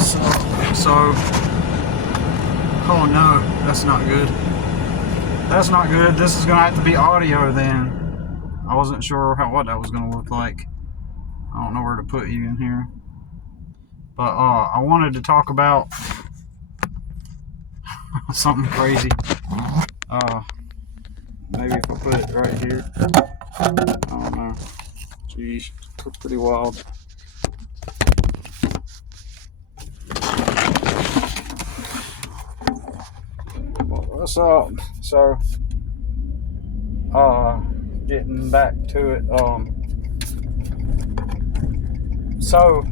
So, oh no, that's not good. That's not good. This is gonna have to be audio then. I wasn't sure what that was gonna look like. I don't know where to put you in here. But I wanted to talk about something crazy. Maybe if I put it right here. I don't know. Jeez, pretty wild. What's up? So, getting back to it. So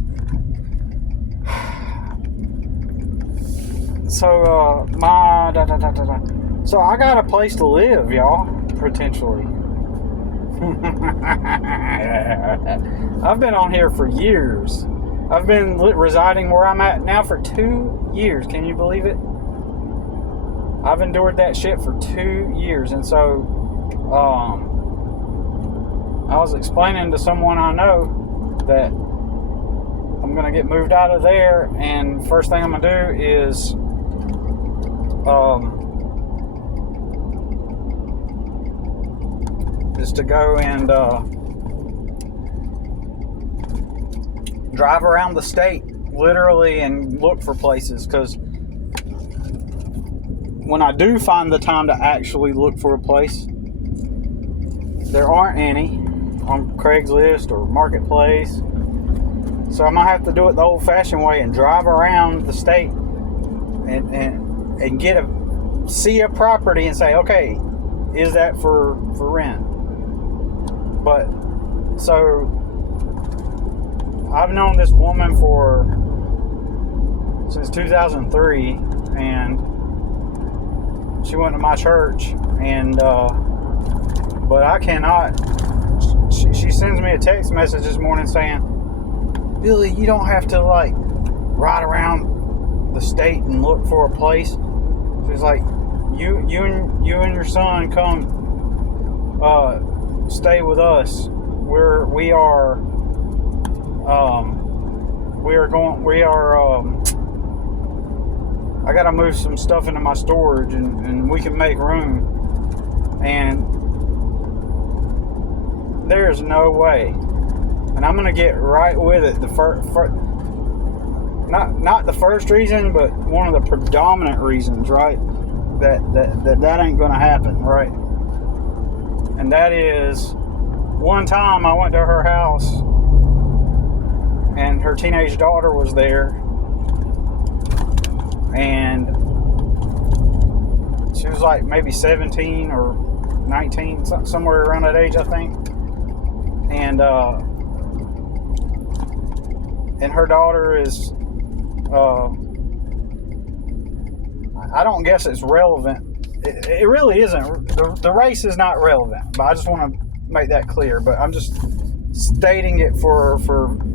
I got a place to live, y'all. Potentially. I've been on here for years. I've been residing where I'm at now for 2 years. Can you believe it? I've endured that shit for 2 years. And so, I was explaining to someone I know that I'm going to get moved out of there. And first thing I'm going to do is, to go and drive around the state, literally, and look for places. Because when I do find the time to actually look for a place, there aren't any on Craigslist or Marketplace. So I'm gonna have to do it the old-fashioned way and drive around the state and see a property and say, okay, is that for rent? But so I've known this woman since 2003, and she went to my church, and but I cannot. She sends me a text message this morning saying, Billy, you don't have to like ride around the state and look for a place. She's like, you and your son come stay with us. We are I gotta move some stuff into my storage, and we can make room. And there's no way. And I'm gonna get right with it. Not the first reason, but one of the predominant reasons, right? That ain't gonna happen, right? And that is, one time I went to her house, and her teenage daughter was there, and she was like maybe 17 or 19, somewhere around that age, I think. And her daughter is, I don't guess it's relevant. It really isn't. The race is not relevant, but I just want to make that clear. But I'm just stating it for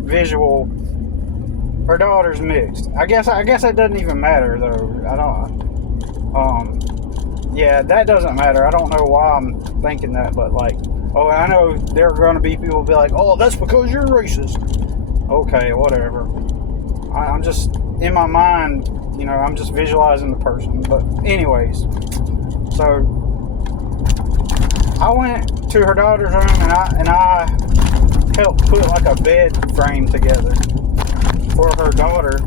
visual. Her daughter's mixed. I guess that doesn't even matter, though. I don't. Yeah, that doesn't matter. I don't know why I'm thinking that, but like, oh, I know there are going to be people who be like, oh, that's because you're racist. Okay, whatever. I'm just, in my mind, I'm just visualizing the person. But anyways, so I went to her daughter's room, and I helped put like a bed frame together for her daughter.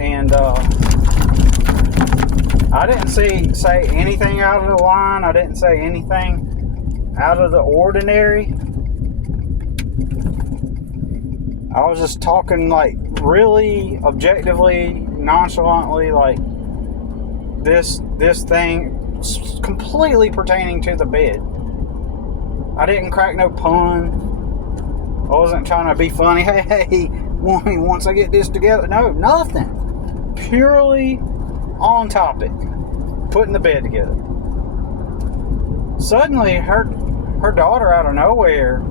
And I didn't say anything out of the line. I didn't say anything out of the ordinary. I was just talking like really objectively, nonchalantly, like this thing completely pertaining to the bed. I didn't crack no pun. I wasn't trying to be funny. Hey, once I get this together. No, nothing. Purely on topic. Putting the bed together. Suddenly, her daughter out of nowhere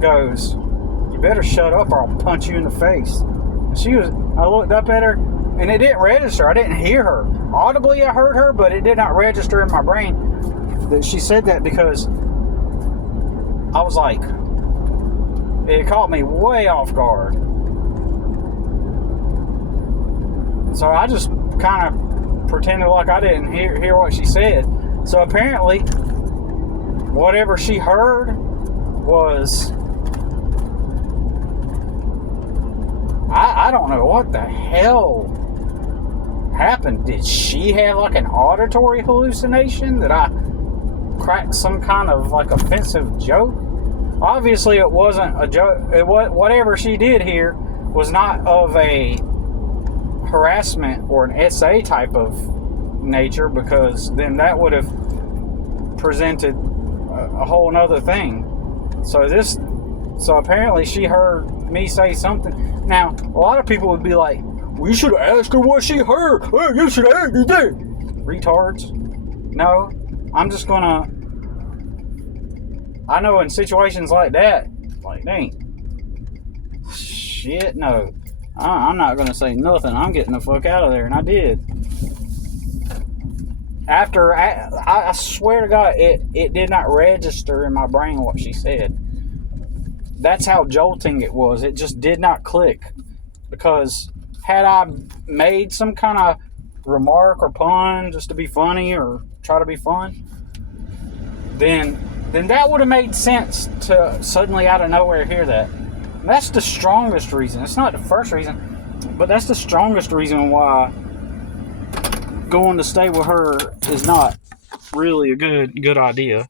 goes, "You better shut up or I'll punch you in the face." I looked up at her, and it didn't register. I didn't hear her. Audibly, I heard her, but it did not register in my brain that she said that, because I was like, it caught me way off guard. So I just kind of pretended like I didn't hear what she said. So apparently, whatever she heard was, I don't know what the hell happened. Did she have like an auditory hallucination? Did I crack some kind of like offensive joke? Obviously it wasn't a joke. Whatever she did here was not of a harassment or an SA type of nature, because then that would have presented a whole nother thing. So apparently she heard me say something. Now, a lot of people would be like, "We should have asked her what she heard. Hey, you should have asked her that." Retards. No, I'm just gonna. I know in situations like that, like, dang, shit, no, I'm not gonna say nothing. I'm getting the fuck out of there, and I did. After I swear to God, it did not register in my brain what she said. That's how jolting it was. It just did not click. Because had I made some kind of remark or pun just to be funny or try to be fun, then that would have made sense to suddenly out of nowhere hear that. And that's the strongest reason. It's not the first reason, but that's the strongest reason why going to stay with her is not really a good idea.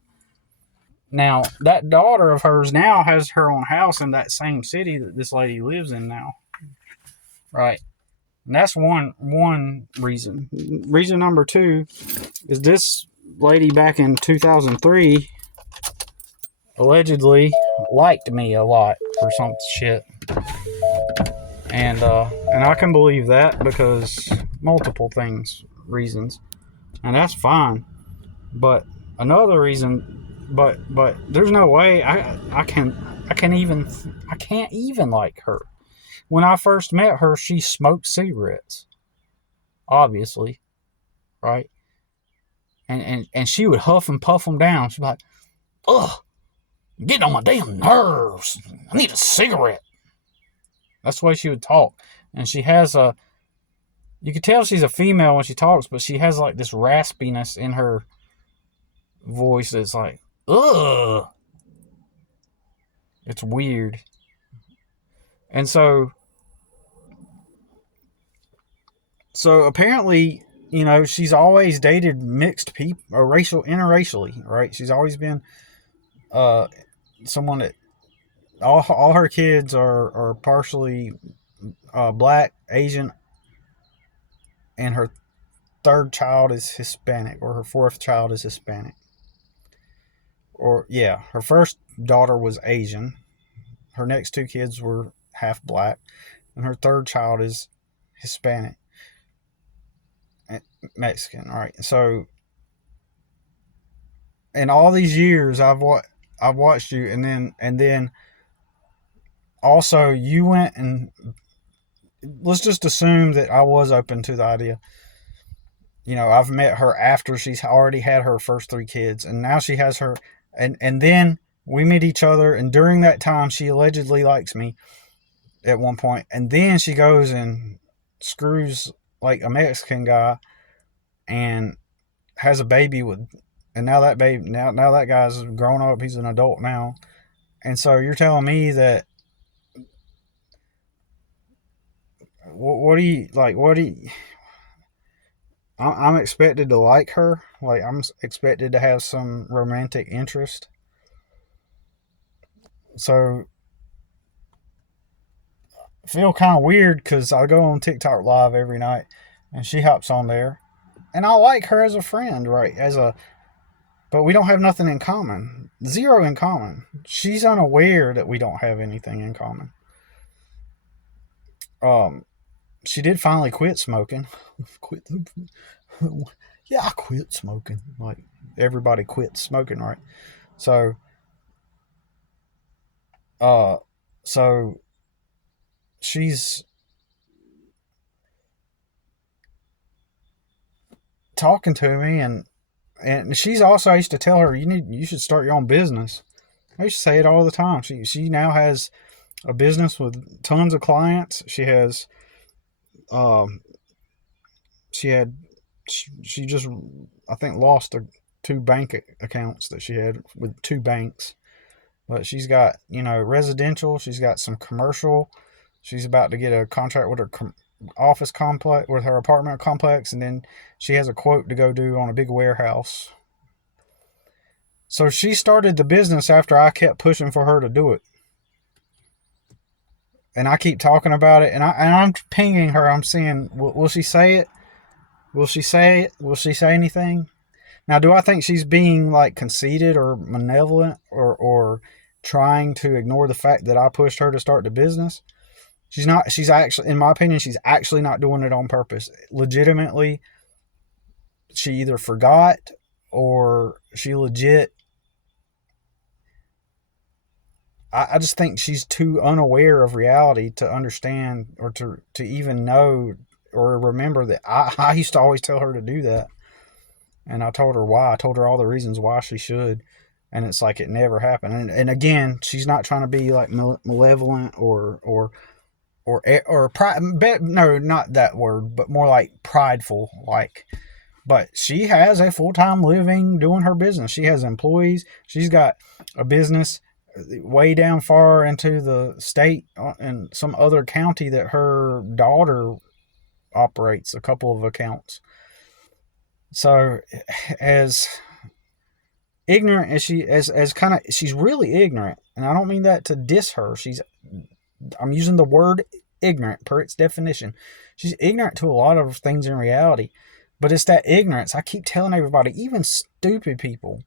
Now, that daughter of hers now has her own house in that same city that this lady lives in now. Right. And that's one reason. Reason number two is this lady back in 2003 allegedly liked me a lot for some shit. And I can believe that because multiple reasons. And that's fine. But another reason, but there's no way I can't even like her. When I first met her, she smoked cigarettes. Obviously. Right? And she would huff and puff them down. She'd be like, "Ugh, getting on my damn nerves. I need a cigarette." That's the way she would talk. And she has you could tell she's a female when she talks, but she has like this raspiness in her voice that's like, ugh. It's weird. And so apparently, she's always dated mixed people or interracially, right? She's always been someone that all her kids are partially black, Asian, and her third child is Hispanic, or her fourth child is Hispanic. Or, yeah, her first daughter was Asian. Her next two kids were half black. And her third child is Hispanic. Mexican, all right. So, in all these years, I've watched you, and then also you went and let's just assume that I was open to the idea. I've met her after she's already had her first three kids, and now she has her, and then we meet each other, and during that time, she allegedly likes me at one point, and then she goes and screws like a Mexican guy and has a baby with, and now that baby, now that guy's grown up, he's an adult now, and so you're telling me that what do you I'm expected to like her, like I'm expected to have some romantic interest. So I feel kind of weird because I go on TikTok live every night and she hops on there and I like her as a friend, right? But we don't have nothing in common. Zero in common. She's unaware that we don't have anything in common. She did finally quit smoking. Yeah, I quit smoking. Like, everybody quit smoking, right? So she's talking to me, and she's also, I used to tell her, you should start your own business. I used to say it all the time. She now has a business with tons of clients. She has she just, I think, lost 2 bank accounts that she had with 2 banks. But she's got, residential. She's got some commercial. She's about to get a contract with her office complex, with her apartment complex, and then she has a quote to go do on a big warehouse. So she started the business after I kept pushing for her to do it. And I keep talking about it, and I'm pinging her. I'm saying, will she say it? Will she say it? Will she say anything? Now, do I think she's being like conceited or malevolent or trying to ignore the fact that I pushed her to start the business? She's not. She's actually, in my opinion, she's actually not doing it on purpose. Legitimately, she either forgot or she legit. I just think she's too unaware of reality to understand or to even know or remember that I used to always tell her to do that. And I told her why. I told her all the reasons why she should. And it's like it never happened. And again, she's not trying to be like malevolent or no, not that word, but more like prideful. But she has a full-time living doing her business. She has employees. She's got a business way down far into the state and some other county that her daughter operates a couple of accounts. So as ignorant as she as kind of, she's really ignorant, and I don't mean that to diss her. I'm using the word ignorant per its definition. She's ignorant to a lot of things in reality, but it's that ignorance. I keep telling everybody, even stupid people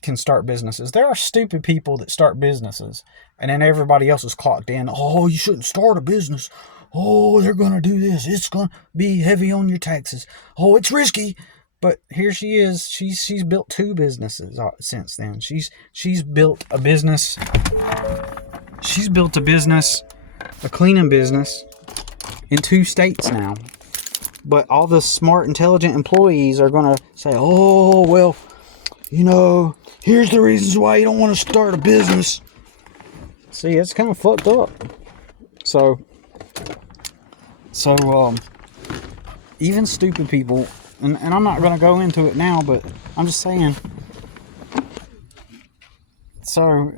can start businesses. There are stupid people that start businesses, and then everybody else is clocked in. Oh, you shouldn't start a business. Oh, they're going to do this. It's going to be heavy on your taxes. Oh, it's risky. But here she is. She's built 2 businesses since then. She's built a business. She's built a cleaning business in 2 states now. But all the smart, intelligent employees are going to say, oh, well, here's the reasons why you don't want to start a business. See, it's kind of fucked up. So even stupid people, and I'm not going to go into it now, but I'm just saying. So,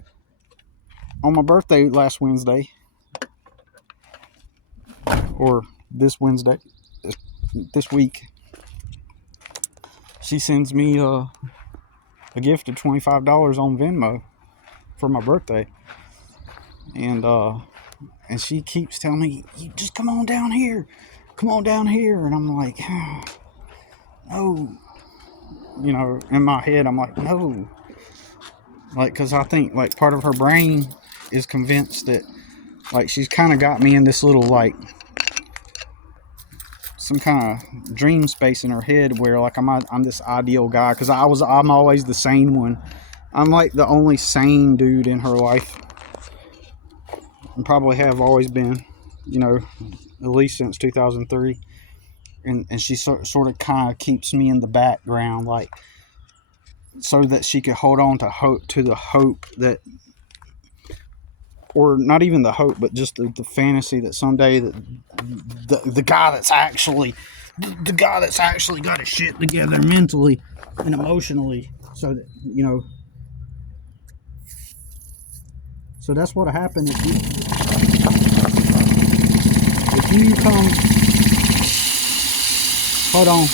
on my birthday last Wednesday, or this Wednesday, this week, she sends me a gift of $25 on Venmo for my birthday, and she keeps telling me, "You just come on down here, and I'm like, no, in my head I'm like, no, because I think part of her brain is convinced that she's kind of got me in this little some kind of dream space in her head where I'm this ideal guy, because I'm always the sane one. I'm the only sane dude in her life, and probably have always been, at least since 2003. And she sort of kind of keeps me in the background, so that she could hold on to the hope that, or not even the hope, but just the fantasy that someday that the guy that's actually got his shit together mentally and emotionally, so that so that's what happened if you come. Hold on.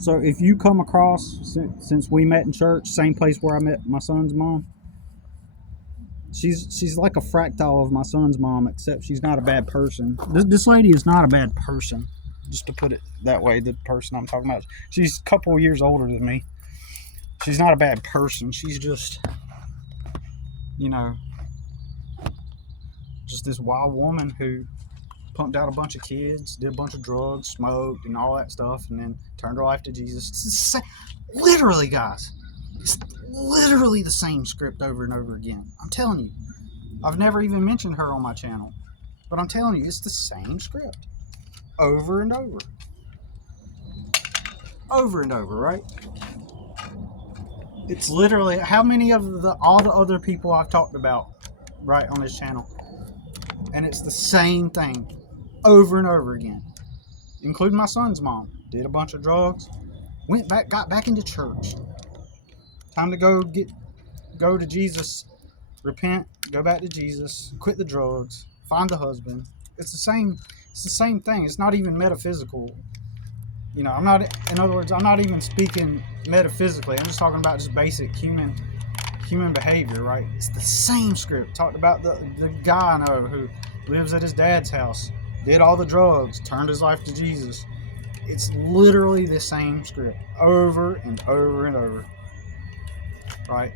So if you come across, since we met in church, same place where I met my son's mom, she's like a fractal of my son's mom, except she's not a bad person. This lady is not a bad person, just to put it that way. The person I'm talking about, she's a couple of years older than me. She's not a bad person. She's just, just this wild woman who pumped out a bunch of kids, did a bunch of drugs, smoked, and all that stuff, and then turned her life to Jesus. Literally, guys, it's literally the same script over and over again. I'm telling you. I've never even mentioned her on my channel, but I'm telling you, it's the same script over and over. Over and over, right? It's literally how many of all the other people I've talked about right on this channel, and it's the same thing over and over again, including my son's mom. Did a bunch of drugs, got back into church. Time to go to Jesus, repent, go back to Jesus, quit the drugs, find the husband. It's the same thing. It's not even metaphysical. You know, in other words, I'm not even speaking metaphysically. I'm just talking about just basic human behavior, right? It's the same script. Talked about the guy I know who lives at his dad's house, did all the drugs, turned his life to Jesus. It's literally the same script over and over and over, right?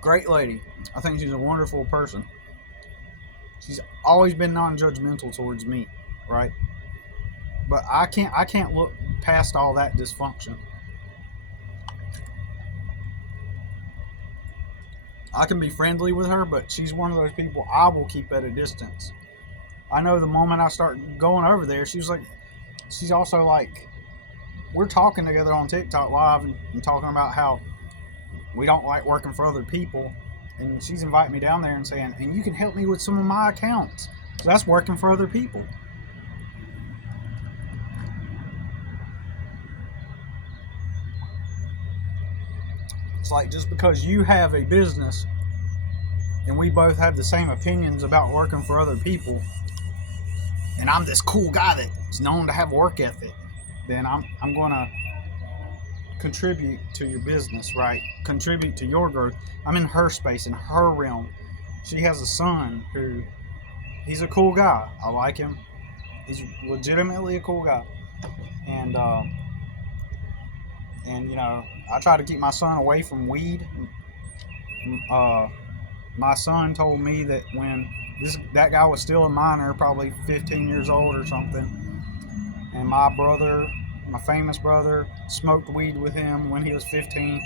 Great lady. I think she's a wonderful person. She's always been non-judgmental towards me, right? But I can't look past all that dysfunction. I can be friendly with her, but she's one of those people I will keep at a distance. I know the moment I start going over there, she's also like, we're talking together on TikTok live and talking about how we don't like working for other people, and she's inviting me down there and saying, and you can help me with some of my accounts. So that's working for other people. It's like, just because you have a business and we both have the same opinions about working for other people, and I'm this cool guy that's known to have work ethic, then I'm going to contribute to your business, right? Contribute to your growth. I'm in her space, in her realm. She has a son who, he's a cool guy. I like him. He's legitimately a cool guy. And you know, I try to keep my son away from weed. My son told me that when that guy was still a minor, probably 15 years old or something, and my famous brother, smoked weed with him when he was 15,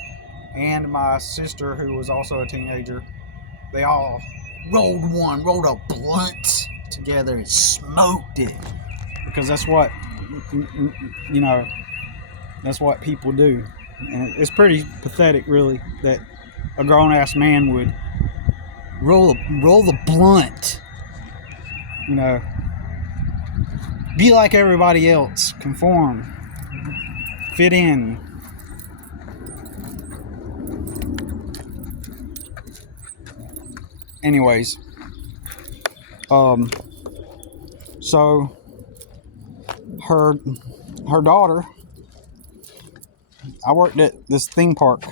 and my sister, who was also a teenager, they all rolled a blunt together and smoked it, because that's what, you know, that's what people do. And it's pretty pathetic, really, that a grown-ass man would roll the blunt, you know, be like everybody else, conform, fit in. Anyways, so her daughter, I worked at this theme park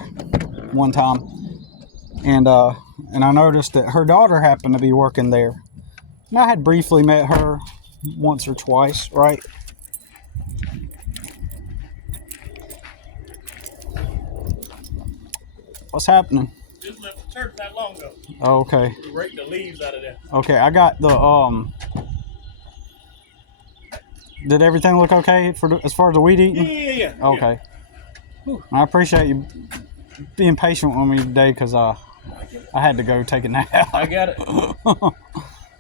one time, and I noticed that her daughter happened to be working there. And I had briefly met her once or twice, right? What's happening? Just left the church not long ago. Oh, okay. We raked the leaves out of there. Okay, I got the Did everything look okay as far as the weed eating? Yeah. Okay. Yeah. I appreciate you being patient with me today, because I had to go take a nap. I got it.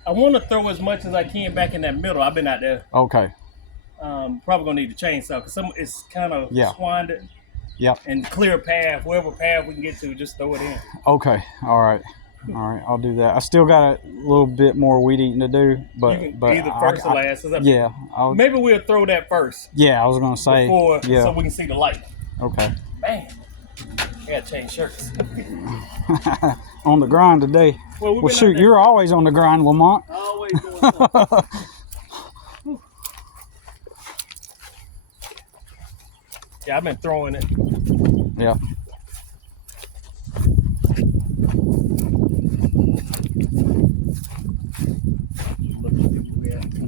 I want to throw as much as I can back in that middle. I've been out there. Okay. Probably gonna need a chainsaw because it's kind of swinded. Yep. And clear path, wherever path we can get to, just throw it in. Okay. All right. I'll do that. I still got a little bit more weed eating to do, but either first or last. Yeah. Maybe we'll throw that first. Yeah, I was gonna say so we can see the light. Okay. Man, I gotta change shirts. On the grind today. Well, shoot, you're always on the grind, Lamont. Always doing something. Yeah, I've been throwing it. Yeah.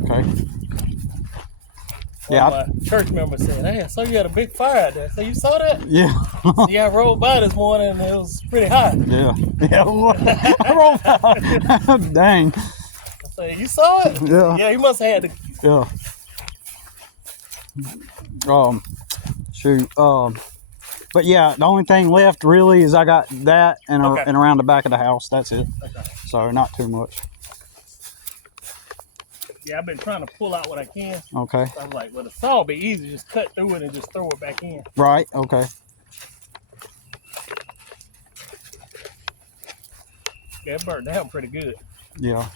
Okay. Yeah, My church member said, "Hey, I saw you had a big fire out there. So you saw that?" yeah. Yeah, I rode by this morning and it was pretty hot. Yeah. I rolled out. Dang. I said, "You saw it?" Yeah. Yeah, he must have had to. Yeah. Shoot. But yeah, the only thing left really is I got that and, Okay. and around the back of the house. That's it. Okay. So not too much. Yeah, I've been trying to pull out what I can. Okay. So I was like, well, the saw will be easy. Just cut through it and just throw it back in. Right. Okay. Yeah, it burned down pretty good. Yeah.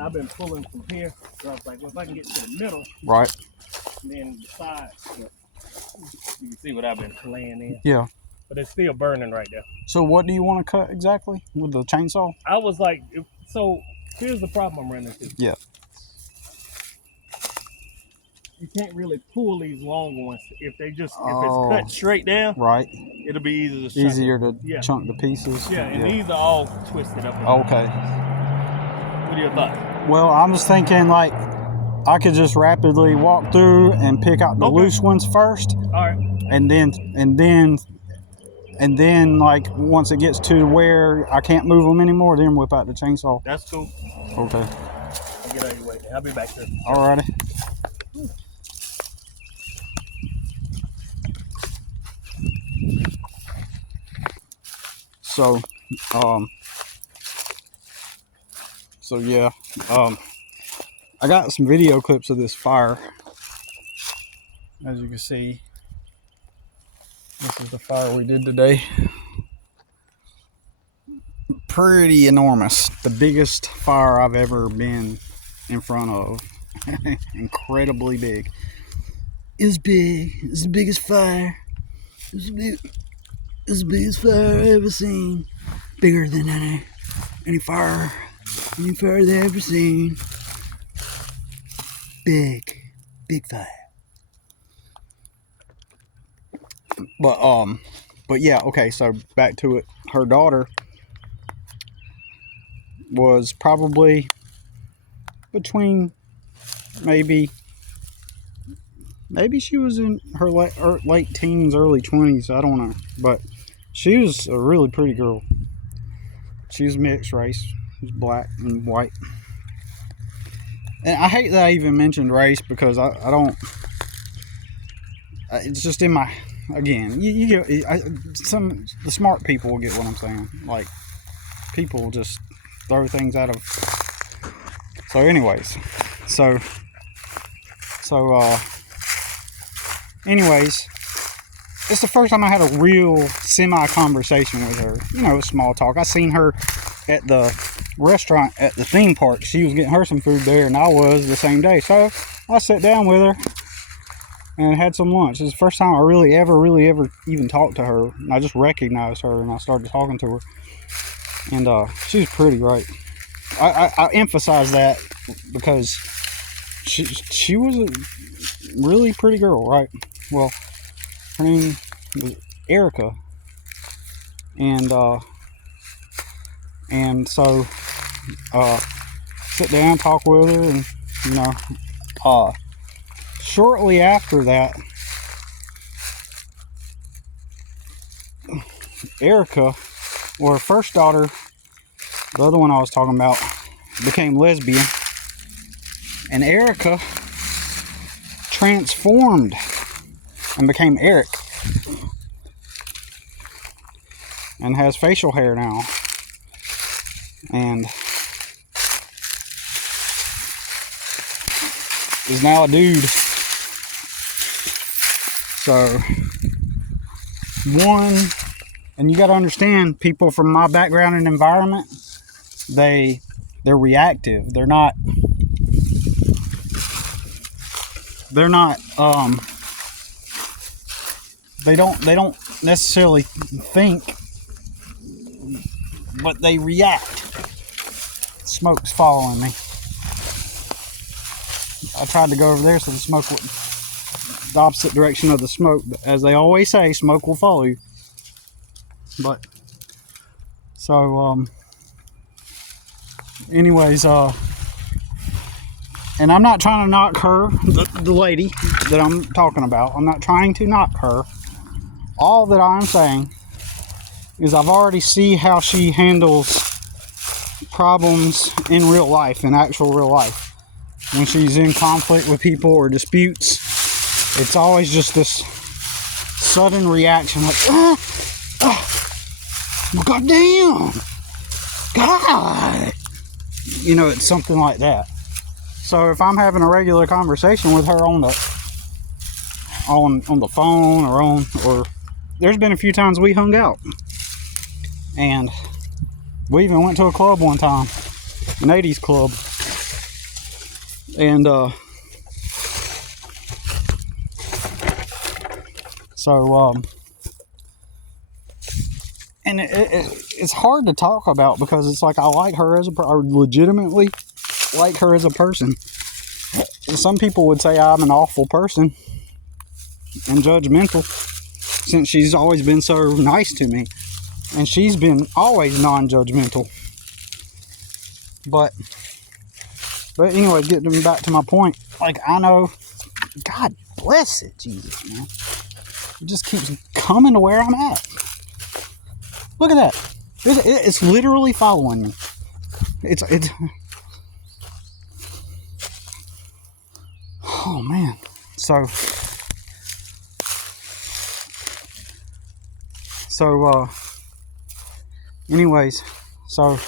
I've been pulling from here. So I was like, well, if I can get to the middle, Right. and then the sides, you can see what I've been laying in. Yeah. But it's still burning right there. So what do you want to cut exactly with the chainsaw? I was like, so here's the problem I'm running into. Yeah. You can't really pull these long ones. If Oh. it's cut straight down, Right. it'll be easier to chunk Easier to Yeah. chunk the pieces. Yeah, and these are all twisted up. Okay. What are your thoughts? Well, I'm just thinking like I could just rapidly walk through and pick out the Okay. loose ones first, All right. and then like once it gets to where I can't move them anymore, then whip out the chainsaw. That's cool. Okay. I'll get out of your way. I'll be back there. Alrighty. So, yeah, I got some video clips of this fire. As you can see, this is the fire we did today. Pretty enormous. The biggest fire I've ever been in front of. Incredibly big. It's big. It's the biggest fire. It's the biggest fire I've ever seen. Bigger than any fire they've ever seen. Big fire. But yeah, okay, so back to it. Her daughter was probably between maybe she was in her late teens, early 20s, I don't know, but she was a really pretty girl. She was mixed race. She was black and white. And I hate that I even mentioned race because I don't, it's just in my, again, you get, the smart people will get what I'm saying. Like, people just throw things out of, so anyways, anyways, it's the first time I had a real semi-conversation with her. You know, small talk. I seen her at the restaurant at the theme park. She was getting her some food there, and I was the same day. So I sat down with her and had some lunch. It's the first time I really ever even talked to her. And I just recognized her, and I started talking to her. And she was pretty, right? I emphasize that because she was a really pretty girl, right? Well, her name was Erica, and so sit down, talk with her, and you know, shortly after that, Erica, or her first daughter, the other one I was talking about, became lesbian, and Erica transformed and became Eric, and has facial hair now, and is now a dude. So and you got to understand, people from my background and environment, they're reactive. They're not they don't necessarily think, but they react. Smoke's following me. I tried to go over there so the smoke wouldn't, the opposite direction of the smoke. But as they always say, smoke will follow you. But so anyways, and I'm not trying to knock her, the lady that I'm talking about. I'm not trying to knock her. All that I'm saying is I've already see how she handles problems in real life, in actual real life. When she's in conflict with people or disputes, it's always just this sudden reaction, like, God damn, God, you know, it's something like that. So if I'm having a regular conversation with her on the phone or there's been a few times we hung out, and we even went to a club one time, an 80s club, and and it's hard to talk about because it's like I like her as I legitimately like her as a person. Some people would say I'm an awful person and judgmental since she's always been so nice to me, and she's been always non-judgmental. But anyway, getting back to my point, like, I know, God bless it, Jesus, man. It just keeps coming to where I'm at. Look at that. It's literally following me. It's oh man. So anyways, so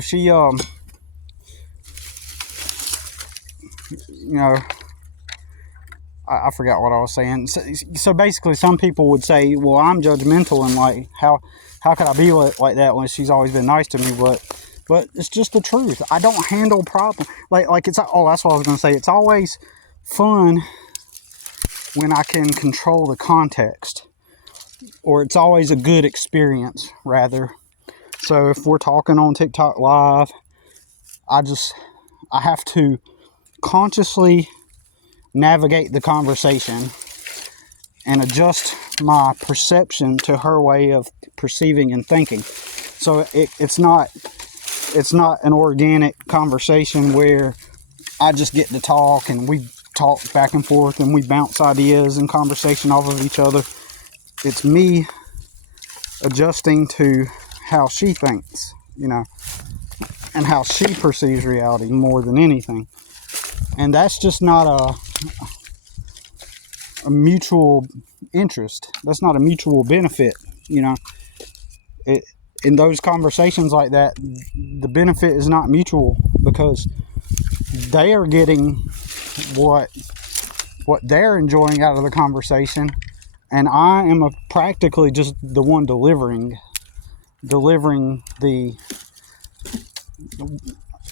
she you know, I forgot what I was saying. So basically, some people would say, well, I'm judgmental, and like, how could I be like that when she's always been nice to me? But it's just the truth. I don't handle problems like it's, oh, that's what I was gonna say. It's always fun when I can control the context, or it's always a good experience, rather. So if we're talking on TikTok Live, I have to consciously navigate the conversation and adjust my perception to her way of perceiving and thinking. So it's not an organic conversation where I just get to talk and we talk back and forth and we bounce ideas and conversation off of each other. It's me adjusting to how she thinks, you know, and how she perceives reality more than anything. And that's just not a mutual interest. That's not a mutual benefit, you know. In those conversations like that, the benefit is not mutual because they are getting what they're enjoying out of the conversation, and I am practically just the one delivering the,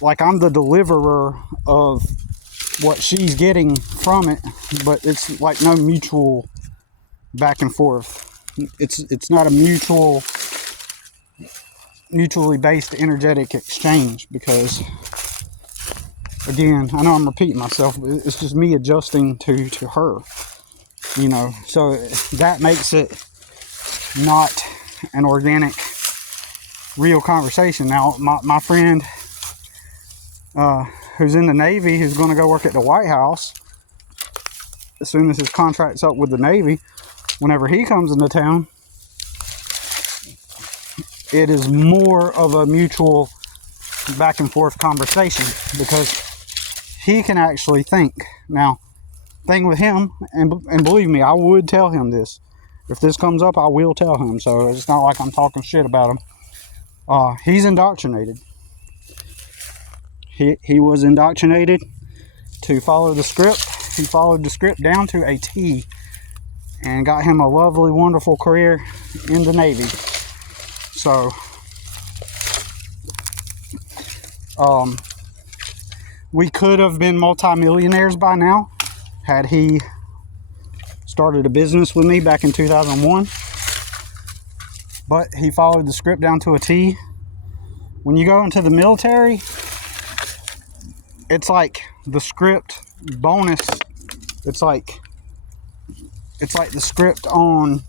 like, I'm the deliverer of what she's getting from it, but it's like no mutual back and forth. It's not a mutually based energetic exchange, because again, I know I'm repeating myself, but it's just me adjusting to her, you know. So that makes it not an organic, real conversation. Now, my friend who's in the Navy, who's going to go work at the White House as soon as his contract's up with the Navy, whenever he comes into town, it is more of a mutual back and forth conversation because he can actually think. Now, thing with him, and believe me, I would tell him this. If this comes up, I will tell him. So it's not like I'm talking shit about him. He's indoctrinated. He was indoctrinated to follow the script. He followed the script down to a T and got him a lovely, wonderful career in the Navy. So, we could have been multimillionaires by now had he started a business with me back in 2001. but he followed the script down to a T. When you go into the military, it's like the script bonus. It's like the script on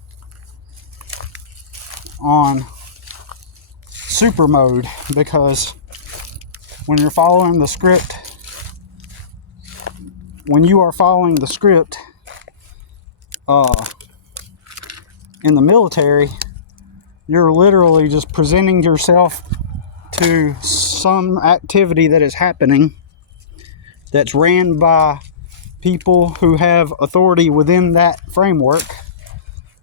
super mode, because when you're following the script, when you are following the script in the military, you're literally just presenting yourself to some activity that is happening that's ran by people who have authority within that framework,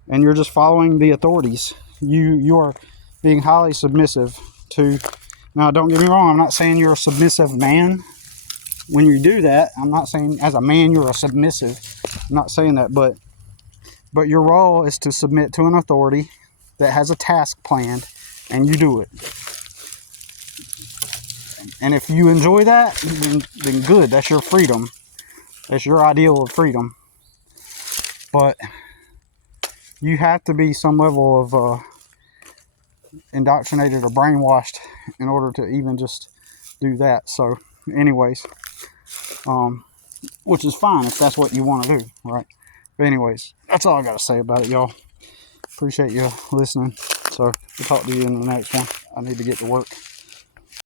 and you're just following the authorities. You are being highly submissive to. Now, don't get me wrong, I'm not saying you're a submissive man when you do that. I'm not saying as a man you're a submissive. I'm not saying that, but your role is to submit to an authority that has a task planned, and you do it. And if you enjoy that, then good. That's your freedom. That's your ideal of freedom. But you have to be some level of indoctrinated or brainwashed in order to even just do that. So anyways, which is fine if that's what you want to do, right? But anyways, that's all I got to say about it, y'all. Appreciate you listening. So we'll talk to you in the next one. I need to get to work.